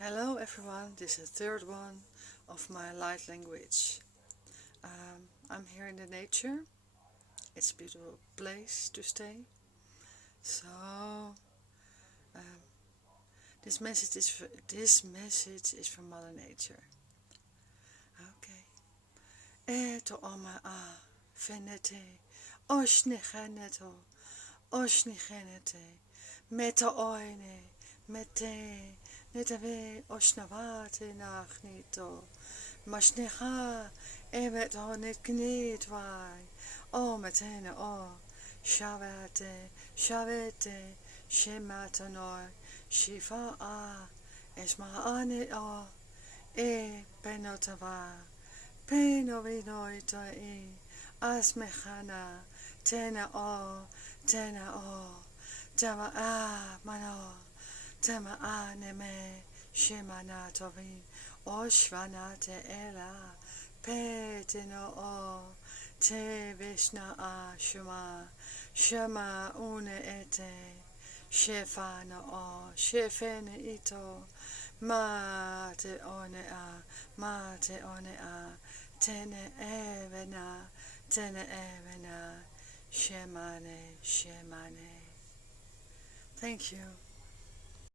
Hello everyone, this is the third one of my light language. I'm here in the nature. It's a beautiful place to stay. So um, this message is from Mother Nature. Okay. Eto oma a fenete oshnicheneto oshnichenete meta oine mete netave oshnavate nachnito Mashnecha evet honet knit vai o matene o shavete shematanoi shifa a esmaane o penotava penovinoita asmechana tena o tama a mano tama a neme shemana tovi Oshvanate ela petino o te vishna a shema une ete shefana o shefene ito mate one a tene evena shemane. Thank you.